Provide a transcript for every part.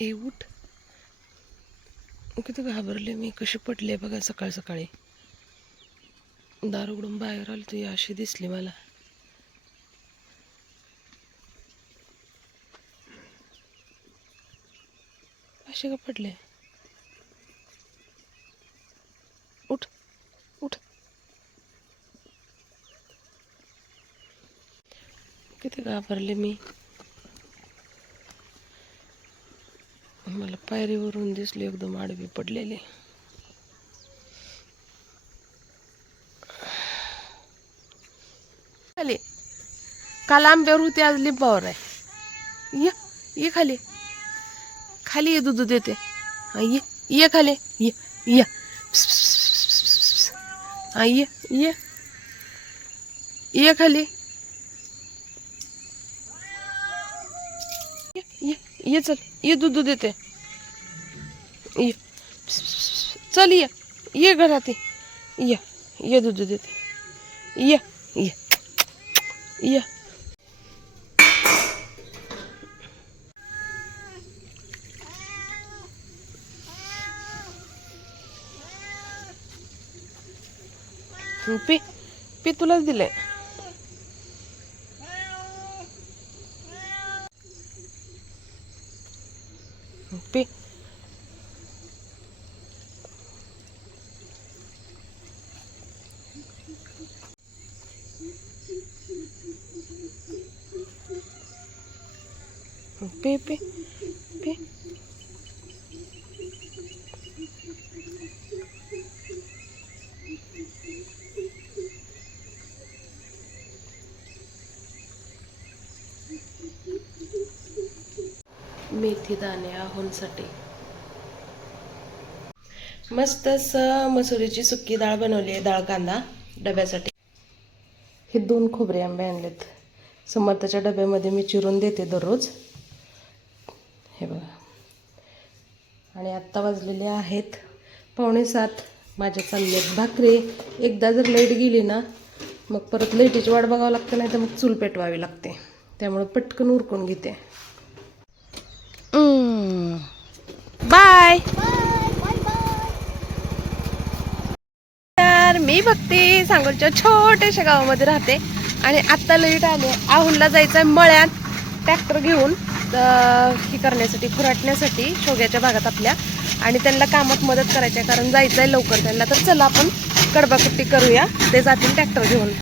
ए उठ. किती घाबरले मी, कशी पडले बघा सकाळ सकाळी. दार उघडून बाहेर आली ती अशी दिसली मला. असे का पडले. उठ उठ. किती घाबरले मी. मला पायरीवरून दिसली एकदम आडवी पडलेली. खाली काल आंब्यावर होती, आज लिंबावर आहे. ये खाली. खाली ये, दूध देते. ये खाली. ये ये ये खाली. ये चल, ये दूध देते. ये चल, ये घरात ये दूध देते. ये ये ये. पी तुलाच दिले. पी. पी पी पी. मेथी दाणे आहोंसाठी मस्त मसुरीची सुकी डाळ बनवली आहे. डाळ कांदा डब्यासाठी. हे 2 खोबरे आंबे आणलेत. समर्थच्या डब्यामध्ये मी चिरून देते दररोज. हे बघा. आणि आत्ता वाजलेले आहेत 6:45. माझ्या चाललेत भाकरी. एकदा जर लाईट गेली ना मग परत लाईटीची वाट बघावं लागते, नाही तर मग चूल पेटवावी लागते. त्यामुळे पटकन उरकून घेते. बाय. मी भक्ती सांगोलच्या छोट्याशा गावामध्ये राहते आणि आत्ता लाईट आले. आहुनला जायचं आहे मळ्यात ट्रॅक्टर घेऊन ही करण्यासाठी, खुराटण्यासाठी शेवग्याच्या बागात आपल्या. आणि त्यांना कामात मदत करायची आहे कारण जायचं आहे लवकर त्यांना. तर चला आपण कडबाकुट्टी करूया. ते जातील ट्रॅक्टर घेऊन.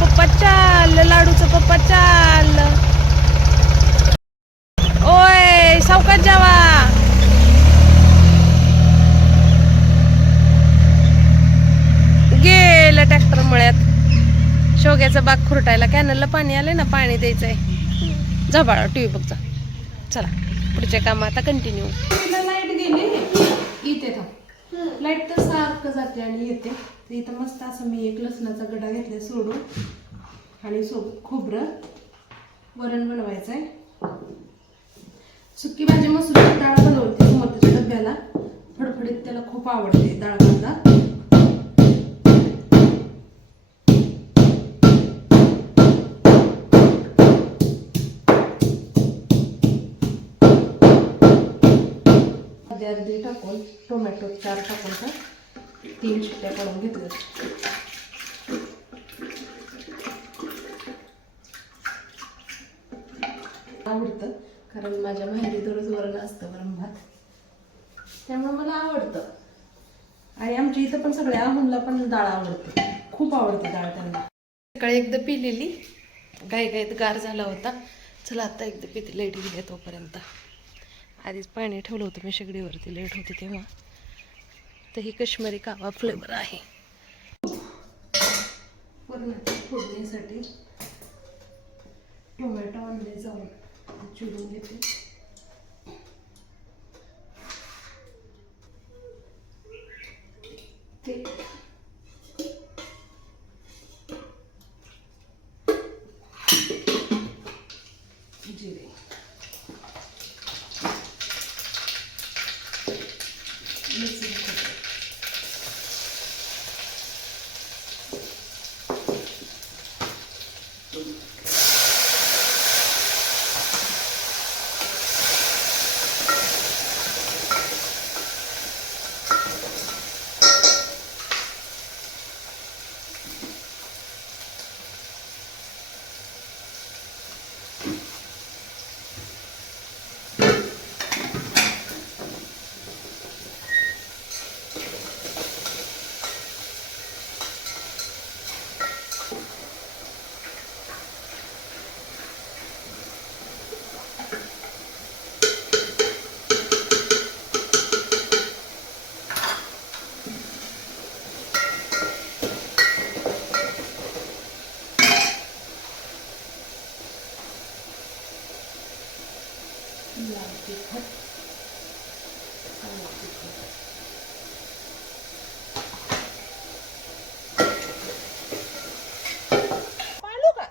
पप्पा चाल, लाडूचं पप्पा चाल. ओय सावकाश जावा. गेलं ट्रॅक्टर मळ्यात. शेवग्याचा बाग खुरटायला. कॅनलला पाणी आलंय ना, पाणी द्यायचंय. जा बाळा टीव्ही बघ जा. चला पुढच्या काम आता कंटिन्यू. लाईट गेली इथे लाईट तर सारखं जाते आणि येते. तर इथं मस्त असं मी एक लसणाचा गडा घेतला सोडून आणि खोबरं. वरण बनवायचं आहे. सुकी भाजी मसुरीची डाळ बनवते सुमतीच्या डब्याला. फडफडीत त्याला खूप आवडते डाळ कांदा. अर्धी टाकून टोमॅटो 4 टाकून 3 शिट्ट्या काढून घेतल्या. आवडतं कारण माझ्या माहेरी दररोज वरण असतं, वरण भात. त्यामुळे मला आवडतं. आणि आमच्या इथं पण सगळ्या आहुनला पण डाळ आवडते, खूप आवडते डाळ त्यांना. सकाळी एकदा पिलेली, गायगायत गार झाला होता. चला आता एकदा पिते. लाईट गेली तोपर्यंत. आधीच पाणी ठेवलं होतं मी शेगडीवरती, लेट होती तेव्हा. तर ही काश्मीरी कावा फ्लेवर आहे. पुरणाच्या फोडणीसाठी टोमॅटो आणले जाऊन चिरून घेते. ते जिरे, लसूण खोबरं, लाल तिखट, काळं तिखट, पाळू का?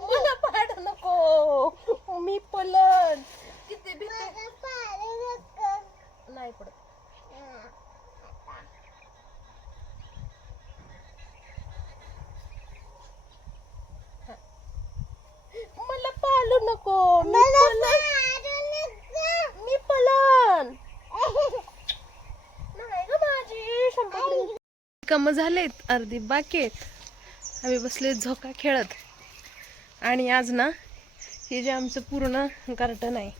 मला पाड नको, मी पलन किती भीती नाही पडत. मला पाळू नको, मी पलन नाही ग माझी. काम झालेत, अर्धी बाकी आहेत. आम्ही बसले झोका खेळत. आणि आज ना हे जे आमचं पूर्ण गार्डन आहे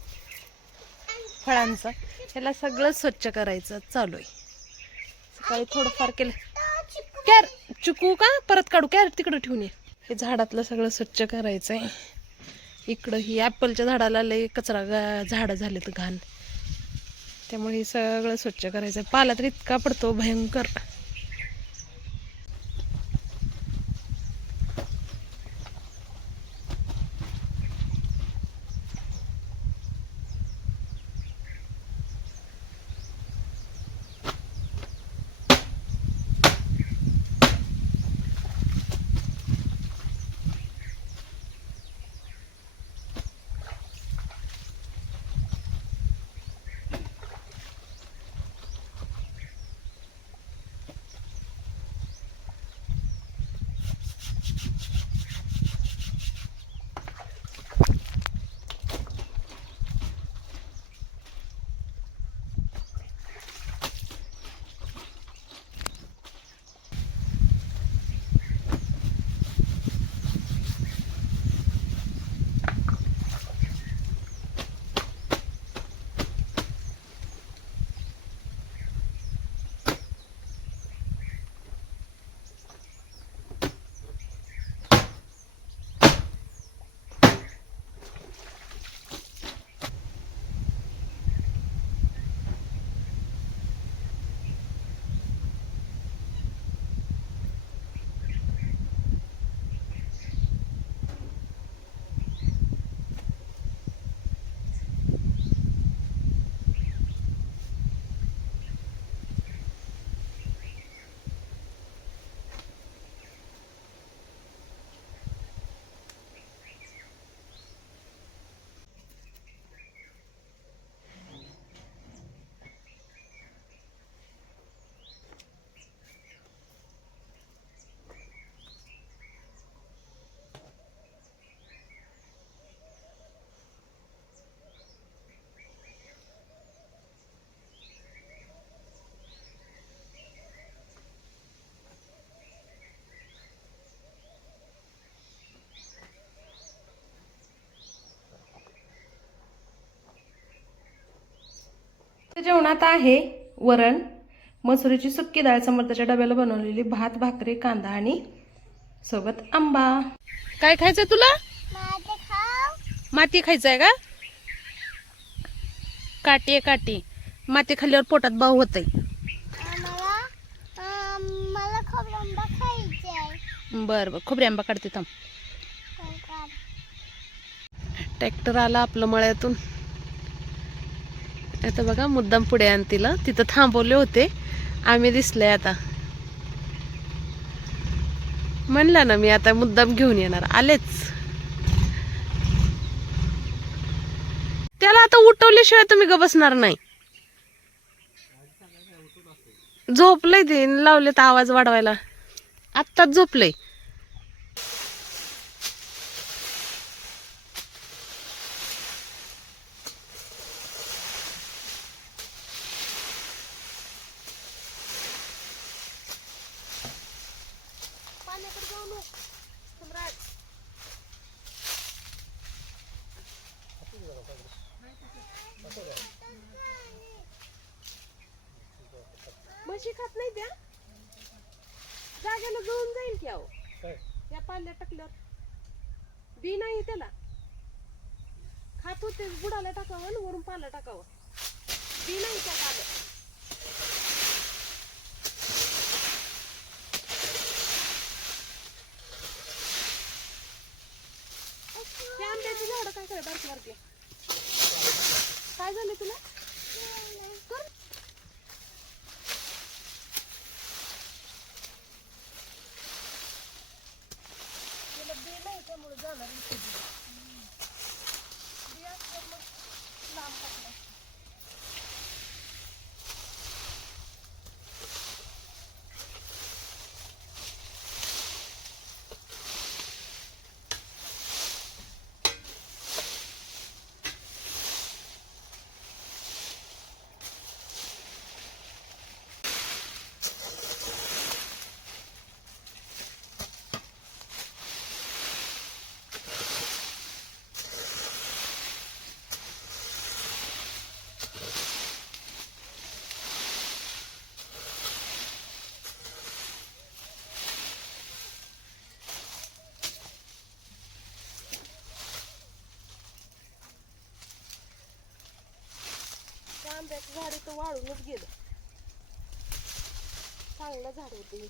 फळांचं, त्याला सगळं स्वच्छ करायचं चालू आहे. सकाळी थोडंफार केलं. कॅर चुकू का परत काढू? कॅर तिकडं ठेवून ये. हे झाडातलं सगळं स्वच्छ करायचं आहे. इकडं ही ॲपलच्या झाडाला लई कचरा झाडं झालेत घाण, त्यामुळे हे सगळं स्वच्छ करायचं. पाला तर इतका पडतो भयंकर. जेवणात आहे वरण, मसुरीची सुक्की डाळ, समर्थाच्या डब्याला बनवलेली, भात, भाकरी, कांदा आणि सोबत आंबा. काय खायचंय तुला? माती खायचंय का? काठी आहे काठी. माती खाल्ल्यावर पोटात बाव होतंय. बरं बरं खोबरे आंबा काढते थांब. ट्रॅक्टर आला आपलं मळ्यातून. आता बघा मुद्दाम पुढे आणतील. तिथं थांबवले होते आम्ही दिसले आता. म्हणलं ना मी आता मुद्दाम घेऊन येणार. आलेच. त्याला आता उठवल्याशिवाय तुम्ही ग बसणार नाही. झोपलंय ते लावले तर आवाज वाढवायला. आत्ताच झोपलंय. म्हशी खात नाही त्या जागेला जळून जाईल की अहो. त्या पाल्या टाकल्यावर बी नाही त्याला. खात होते बुडाला टाकावं आणि वरून पाला टाकावं. बी नाही त्यात आलं. त्या आंब्याची झाडं काय काय बारकी बारकी. काय झालं तुला? कर. त्यामुळे जाणार लांब टाकलं. आंब्याचं झाड तर वाळूनच गेलं. चांगलं झाड होतं हे.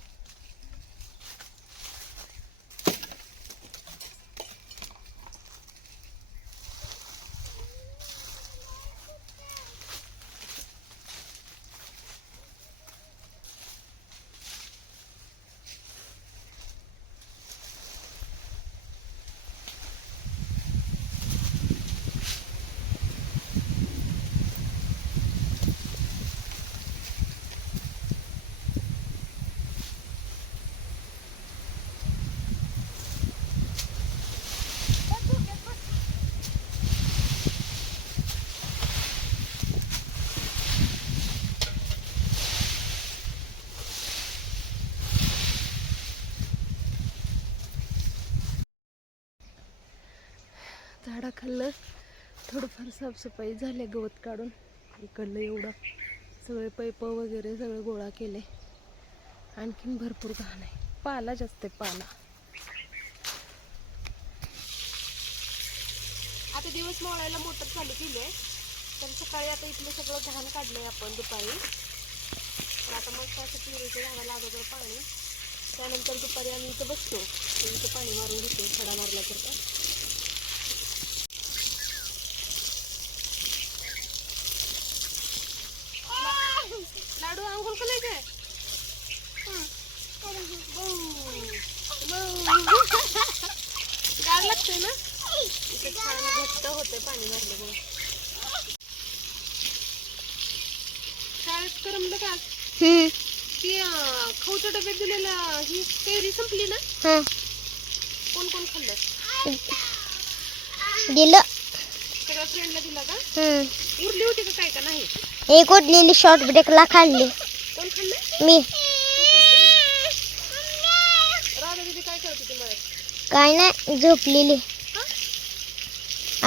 झाडाखाल्लं थोडंफार साफसफाई झाली. गवत काढून इकडलं एवढं सगळे पैप वगैरे सगळे गोळा केले. आणखीन भरपूर घाण आहे. पाला जास्त आहे पाला. आता दिवस मोळायला मोटर चालू केली आहे. तर सकाळी आता इथलं सगळं घाण काढलंय आपण दुपारी. आता मस्त असं पिरूच्या झाडाला अगोदर पाणी. त्यानंतर दुपारी आम्ही इथं बसतो. इथं पाणी मारून घेतो खडा मारल्यासारखं. लाडू आंघोळ करायचे. गार लागतंय ना. इथे छान घट्ट होते पाणी मारल्यामुळे. शाळेत करमलं का? ती खाऊच्या डब्यात दिलेला ही कैरी संपली ना. कोण कोण खाल्लं? दिलं सगळ्या फ्रेंडला दिला का? उरली होती का काय का नाही? एक उरलेली शॉर्ट ब्रेकला खाल्ली. कोण खाल्लं? मी. राधा दीदी काय करत होती मळ्यात? काय नाही झोपलेली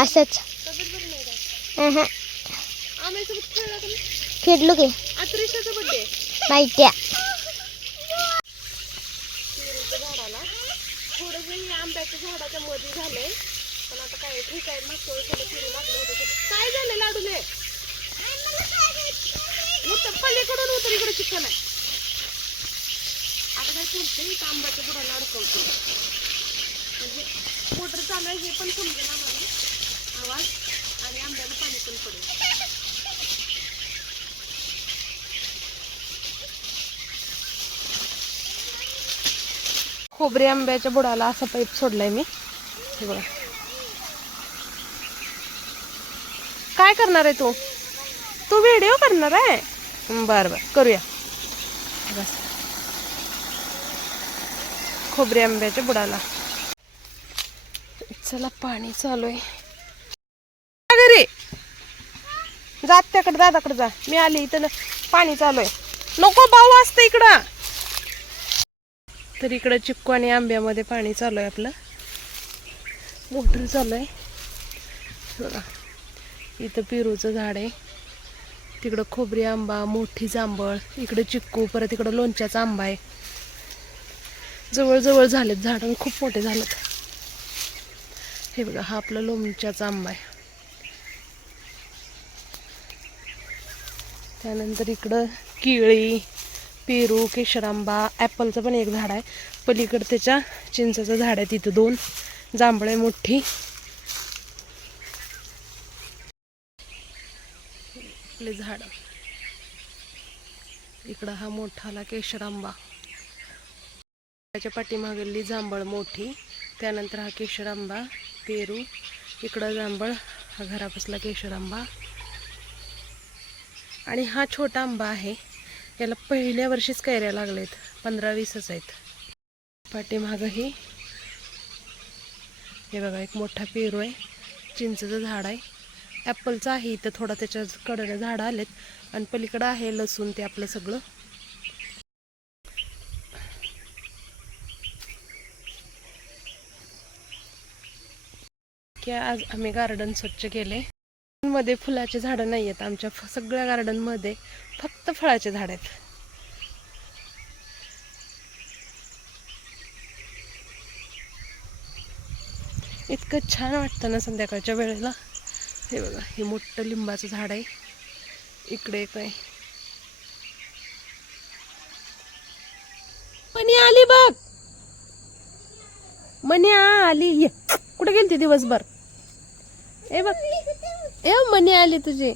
असंच. तब्येत बरी नाही का? आम्यासोबत खेळला तुम्ही? खेळलो की. आज रिशाचा बर्थडे. माहित्या. पेरूच्या झाडाला थोडंसं आंब्याच्या झाडाच्या मध्ये झालंय. पण आता काय ठीक आहे. मागच्या वेळेस पेरू लागलं होतं. काय झालं लाडूले? पलीकडून उतर इकडे चिकन आहे. आता काय सोडते इथं आंब्याच्या बुडाला अडकवते. म्हणजे मोटर चालू आहे हे पण समजेल आम्हाला आवाज आणि आंब्याला पाणी पण पडेल. खोबरे आंब्याच्या बुडाला असा पाईप सोडलाय मी. हे बघा. काय करणार आहे तू? तू व्हिडिओ करणार आहे? बरं बरं करूया. बस खोबरे आंब्याच्या बुडाला चला पाणी चालू आहे. घरी जात त्याकडे दादाकडे जा. मी आली इथं पाणी चालू आहे. नको भाऊ असतं इकडं. तर इकडं चिक्कू आणि आंब्यामध्ये पाणी चालू आहे आपलं. मोटर चालू आहे बघा. इथं पेरूचं झाड आहे. तिकडं खोबरी आंबा, मोठी जांभळ, इकडे चिक्कू, परत इकडं लोणच्याचा आंबा आहे. जवळ झालेत झाड, खूप मोठे झालेत. हे बघा हा आपला लोणच्याचा आंबा आहे. त्यानंतर इकडं केळी, पेरू, केशरांबा, ॲपलचं पण एक झाड आहे. पलीकडं त्याच्या चिंचेचं झाड आहे. तिथं 2 जांभळे मोठी. आपले झाड इकडं हा मोठाला केशरांबा. त्याच्या पाठीमागली जांभळ मोठी. त्यानंतर हा केशरांबा, पेरू, इकडं जांभळ, हा घरापासला केशरांबा आणि हा छोटा आंबा आहे. याला पहिल्या वर्षीच कैऱ्या लागलेत. 15-20च आहेत. पाठीमागही हे बघा एक मोठा पेरू आहे. चिंचेचं झाड आहे. ॲपलचं आहे इथं थोडा, त्याच्या कडेला झाडं आलेत आणि पलीकडं आहे लसूण ते आपलं सगळं. की आज आम्ही गार्डन स्वच्छ केले. मध्ये फुलाचे झाडं नाही आहेत आमच्या. सगळ्या गार्डन मध्ये फक्त फळाचे झाड आहेत. इतकं छान वाटतं ना संध्याकाळच्या वेळेला. हे बघा हे मोठं लिंबाचं झाड आहे. इकडे एक आहे. मनी आली बघ. मनी आली. ये कुठे गेलती दिवसभर? ए बघ ए मनी आली तुझी.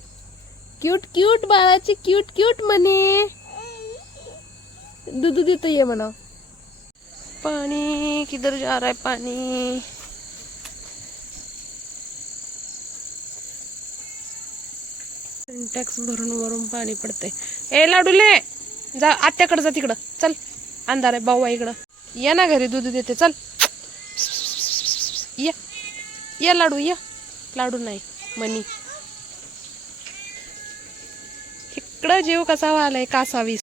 क्यूट क्यूट बाळाची क्यूट क्यूट मनी. दूध देतो ये म्हणा. पाणी किधर जा रहा है पाणी? सिंटॅक्स भरून पाणी पडतंय. ए लाडूले जा आत्याकडे जा तिकडं. चल अंधार आहे. भाऊ आहे इकडं. ये ना घरी दूध देते. चल ये लाडू ये. लाडू नाही मनी. इकडं जीव कसा व्हायलाय कासावीस.